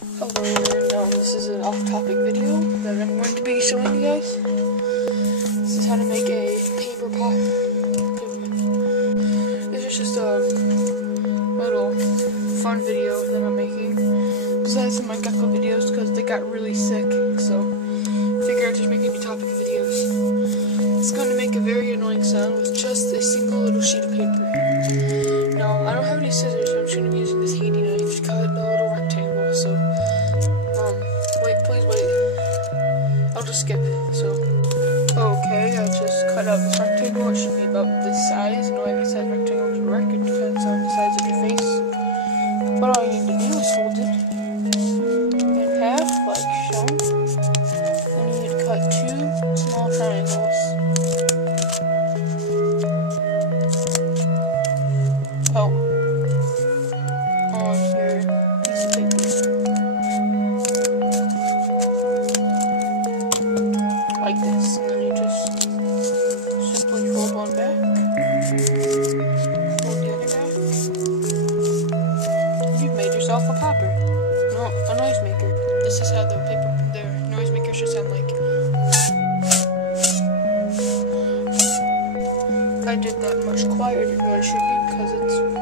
Hello, and this is an off-topic video that I'm going to be showing you guys. This is how to make a paper pot. This is just a little fun video that I'm making, besides my gecko videos, because they got really sick, so I figured I'd just make a new topic videos. It's going to make a very annoying sound with just a single little sheet of paper. Now, I don't have any scissors, so I'm just going to be using this handy knife to cut a little rectangle, so please wait. I'll just skip. So, okay, I just cut out this rectangle. It should be about this size. No, I said rectangle is correct. It depends on the size of your face. But all you need to do is fold it in half, like shown. Then you need to cut two small triangles. On your piece of paper. Like this, and then you just simply fold one back, fold the other back, and you've made yourself a popper. No, a noisemaker. This is how the noisemaker should sound like. I did that much quieter than it should be because it's